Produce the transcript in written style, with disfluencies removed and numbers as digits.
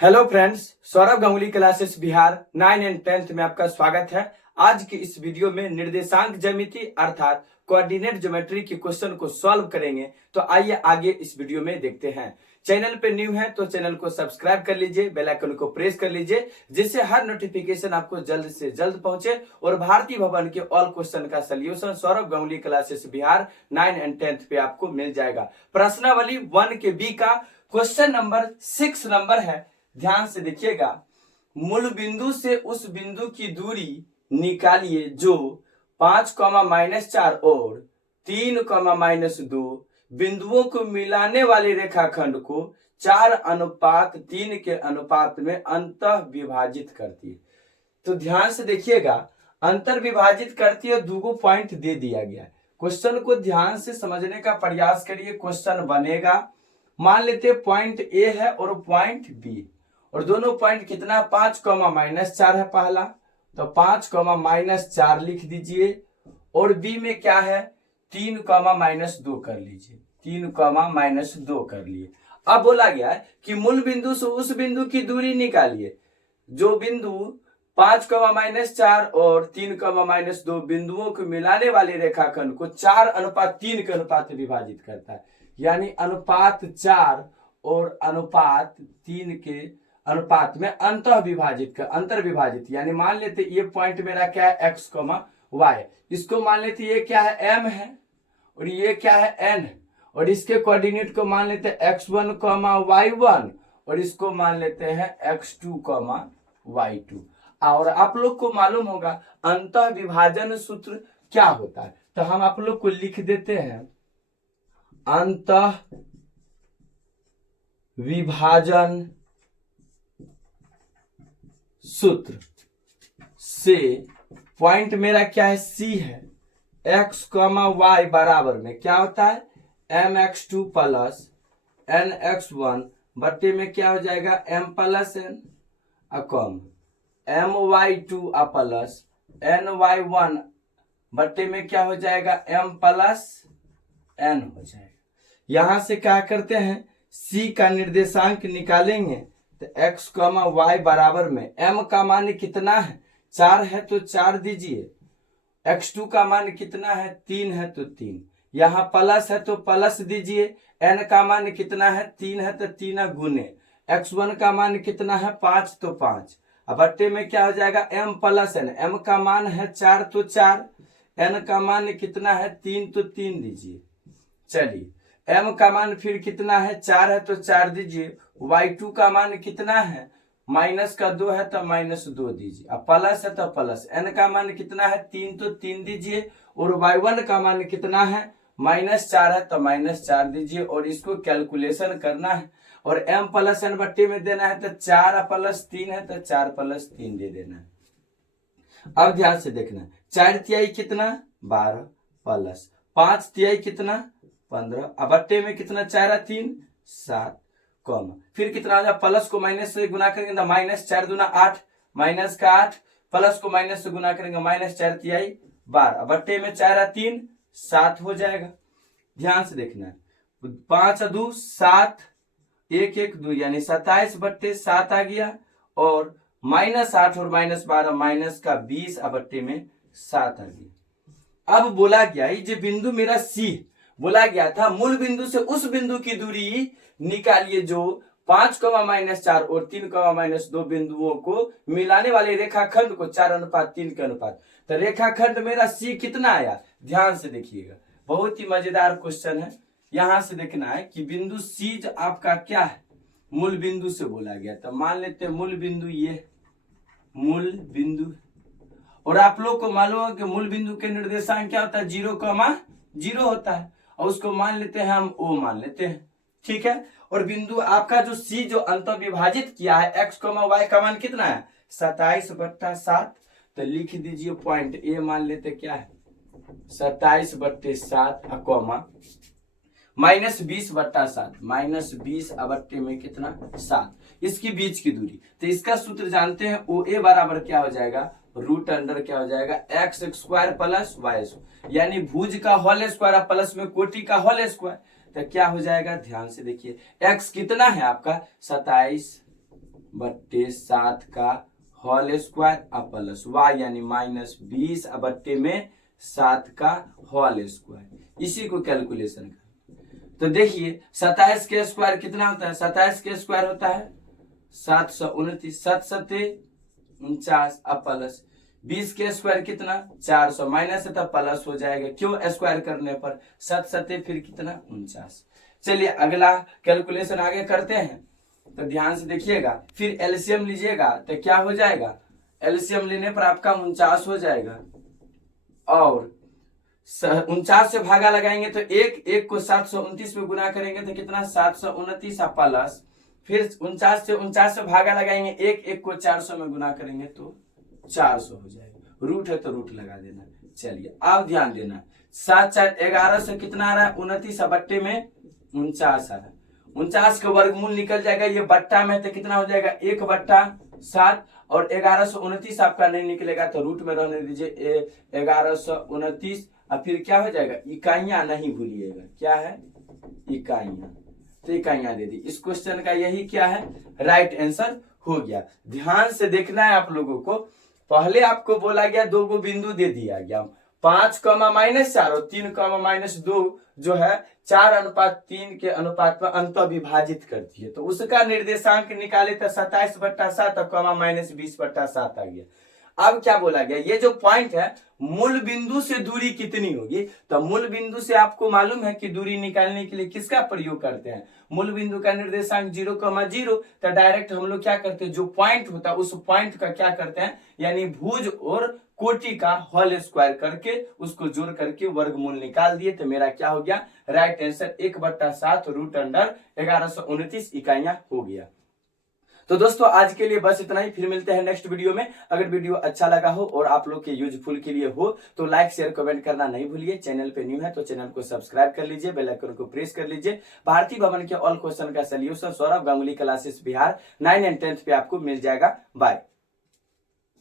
Hello friends, Saurabh Ganguly classes Bihar 9 and 10th में आपका स्वागत है। आज की इस वीडियो में निर्देशांक ज्यामिति अर्थात कोऑर्डिनेट ज्योमेट्री के क्वेश्चन को सॉल्व करेंगे। तो आइए आगे इस वीडियो में देखते हैं। चैनल पे न्यू है तो चैनल को सब्सक्राइब कर लीजिए, बेल आइकन को प्रेस कर लीजिए, जिससे हर नोटिफिकेशन आपको जल्द से जल्द पहुंचे और भारतीय भवन के ऑल क्वेश्चन का solution Saurabh Ganguly classes Bihar 9 and 10th पे आपको मिल जाएगा। प्रश्नावली 1 के बी का क्वेश्चन नंबर 6 नंबर है। ध्यान से देखिएगा। मूल बिंदु से उस बिंदु की दूरी निकालिए जो 5, -4 और 3, -2 बिंदुओं को मिलाने वाली रेखाखंड को 4:3 के अनुपात में अंतः विभाजित करती है। तो ध्यान से देखिएगा, अंतर विभाजित करती है। दूगो पॉइंट दे दिया गया है। क्वेश्चन को ध्यान से समझने का प्रयास करिए। क्वेश्चन बनेगा, मान लेते पॉइंट ए है और पॉइंट बी, और दोनों पॉइंट कितना 5, -4 है पहला, तो 5, -4 लिख दीजिए। और बी में क्या है 3, -2 कर लीजिए। 3, -2 कर लिए। अब बोला गया है कि मूल बिंदु से उस बिंदु की दूरी निकालिए जो बिंदु 5, -4 और 3, -2 बिंदुओं को मिलाने वाले रेखाखंड को 4:3 के अनुपात विभाजित करता है। यानी अनुपात 4 और अनुपात 3 के अनुपात में अंतर विभाजित यानी मान लेते ये पॉइंट मेरा क्या है x, y, इसको मान लेते ये क्या है m है और ये क्या है n, और इसके कोऑर्डिनेट को मान लेते हैं x1, y1, और इसको मान लेते हैं x2, y2। और आप लोग को मालूम होगा अंतः विभाजन सूत्र क्या होता है, तो हम आप लोग को लिख देते हैं। अंतः विभाजन सूत्र से पॉइंट मेरा क्या है c है, x, y बराबर में क्या होता है mx2 प्लस nx1 बट्टे में क्या हो जाएगा m प्लस n कम my2 प्लस ny1 बट्टे में क्या हो जाएगा m प्लस n हो जाएगा। यहां से क्या करते हैं, c का निर्देशांक निकालेंगे तो x, y बराबर में m का मान कितना है 4 है तो 4 दीजिए, x2 का मान कितना है 3 है तो 3, यहाँ प्लस है तो प्लस दीजिए, n का मान कितना है 3 है तो 3 गुने, x1 का मान कितना है 5 तो 5, अब बट्टे में क्या हो जाएगा m प्लस n, m का मान है 4 तो 4, n का मान कितना है 3 तो 3 दीजिए। चलिए m का मान फिर कितना है 4 है तो 4 दीजिए, y2 का मान कितना है -2 है तो -2 दीजिए, अब प्लस है तो प्लस, n का मान कितना है 3 तो 3 दीजिए, और y1 का मान कितना है -4 है तो -4 दीजिए, और इसको कैलकुलेशन करना है और m प्लस n बट्टे में देना है तो 4 प्लस 3 है तो 4 प्लस 3 दे देना है। अब ध्यान से देखना, 4 कितना 12 प्लस 5 कितना 15, अब बट्टे में कितना 4 3 7 कम, फिर कितना आ जाए प्लस को माइनस से गुना करेंगे तो -4 दूना 8, माइनस का 8 प्लस को माइनस से गुना करेंगे -4 12, बट्टे में 4 3 7 हो जाएगा। ध्यान से देखना है, 5 2 7 1 1 2 यानी 27 बट्टे 7 आ गया, और -8 और -12 माइनस का 20 बट्टे में 7 आ गया। अब बोला गया ये बिंदु मेरा C बोला गया था मूल बिंदु से उस बिंदु की दूरी निकालिए जो 5, -4 और 3, -2 बिंदुओं को मिलाने वाले रेखाखंड को 4:3 के अनुपात। तो रेखाखंड मेरा C कितना आया, ध्यान से देखिएगा, बहुत ही मजेदार क्वेश्चन है। यहां से देखना है कि बिंदु C जो आपका क्या है मूल बिंदु से बोला गया, तो मान लेते हैं मूल बिंदु ये मूल बिंदु, और आप लोग को मालूम है कि मूल बिंदु के निर्देशांक क्या होता है 0, होता है, और उसको मान लेते हैं हम O मान लेते हैं, ठीक है। और बिंदु आपका जो C जो अंतर विभाजित किया है x, y का मान कितना है 27/7, तो लिख दीजिए पॉइंट A मान लेते क्या है 27/7 -20/7, -20 बट्टे में कितना 7, इसकी बीच की दूरी। तो इसका सूत्र जानते हैं, OA बराबर क्या हो जाएगा √अंडर क्या हो जाएगा x² प्लस y², यानी भुज का होल स्क्वायर प्लस में कोटि का होल स्क्वायर, तो क्या हो जाएगा ध्यान से देखिए, x कितना है आपका 27 बट्टे 7 का होल स्क्वायर अब प्लस y यानी -20 अब बट्टे में 7 का होल स्क्वायर। इसी को कैलकुलेशन कर। तो देखिए 27 के स्क्वायर कितना होता है, 27 के स्क्वायर होता है 729, 7 सत्ते 49 अब प्लस 20 के स्क्वायर कितना 400 माइनस है तब प्लस हो जाएगा, क्यों स्क्वायर करने पर 7 सत्ते फिर कितना 49। चलिए अगला कैलकुलेशन आगे करते हैं। तो ध्यान से देखिएगा, फिर एलसीएम लीजिएगा तो क्या हो जाएगा, एलसीएम लेने पर आपका 49 हो जाएगा और 49 से भागा लगाएंगे तो एक को 729 में गुना करेंगे तो कितना 729 प्लस फिर 49 से 49 से भागा लगाएंगे एक को 400 में गुना करेंगे तो 400 हो जाएगा। रूट है तो रूट लगा देना। चलिए अब ध्यान देना, 7 4 11 से कितना आ रहा है 29 बट्टे में 49 आ रहा है। 49 का वर्गमूल निकल जाएगा, ये बट्टा में तो कितना हो जाएगा 1/7 और 1129 आपका नहीं निकलेगा तो रूट में रहने दीजिए 1129 और फिर क्या हो जाएगा इकाइयां नहीं भूलिएगा, क्या है इकाइयां, तो इकाइयां दे दी। इस क्वेश्चन का यही क्या है राइट आंसर हो गया। ध्यान से देखना है आप लोगों को, पहले आपको बोला गया 2 को बिंदु दे दिया गया 5, -4 और 3, -2 जो है 4:3 के अनुपात पर अंत विभाजित करती है, तो उसका निर्देशांक निकाले तो 27/7 और -20/7 आ गया। अब क्या बोला गया, ये जो पॉइंट है मूल बिंदु से दूरी कितनी होगी, तो मूल बिंदु से आपको मालूम है कि दूरी निकालने के लिए किसका प्रयोग करते हैं, मूल बिंदु का निर्देशांक 0,0, तो डायरेक्ट हम लोग क्या करते हैं जो पॉइंट होता है उस पॉइंट का क्या करते हैं यानी भुज और कोटि का होल स्क्वायर करके उसको जोड़ करके वर्गमूल निकाल दिए, तो मेरा क्या हो गया राइट आंसर 1/7 रूट अंडर 1129 इकाइयां हो गया। तो दोस्तों आज के लिए बस इतना ही, फिर मिलते हैं नेक्स्ट वीडियो में। अगर वीडियो अच्छा लगा हो और आप लोग के यूजफुल के लिए हो तो लाइक शेयर कमेंट करना नहीं भूलिए। चैनल पे न्यू है तो चैनल को सब्सक्राइब कर लीजिए, बेल आइकन को प्रेस कर लीजिए। भारतीय भवन के ऑल क्वेश्चन का solution Saurabh Ganguly classes Bihar 9 and 10th पे आपको मिल जाएगा। बाय।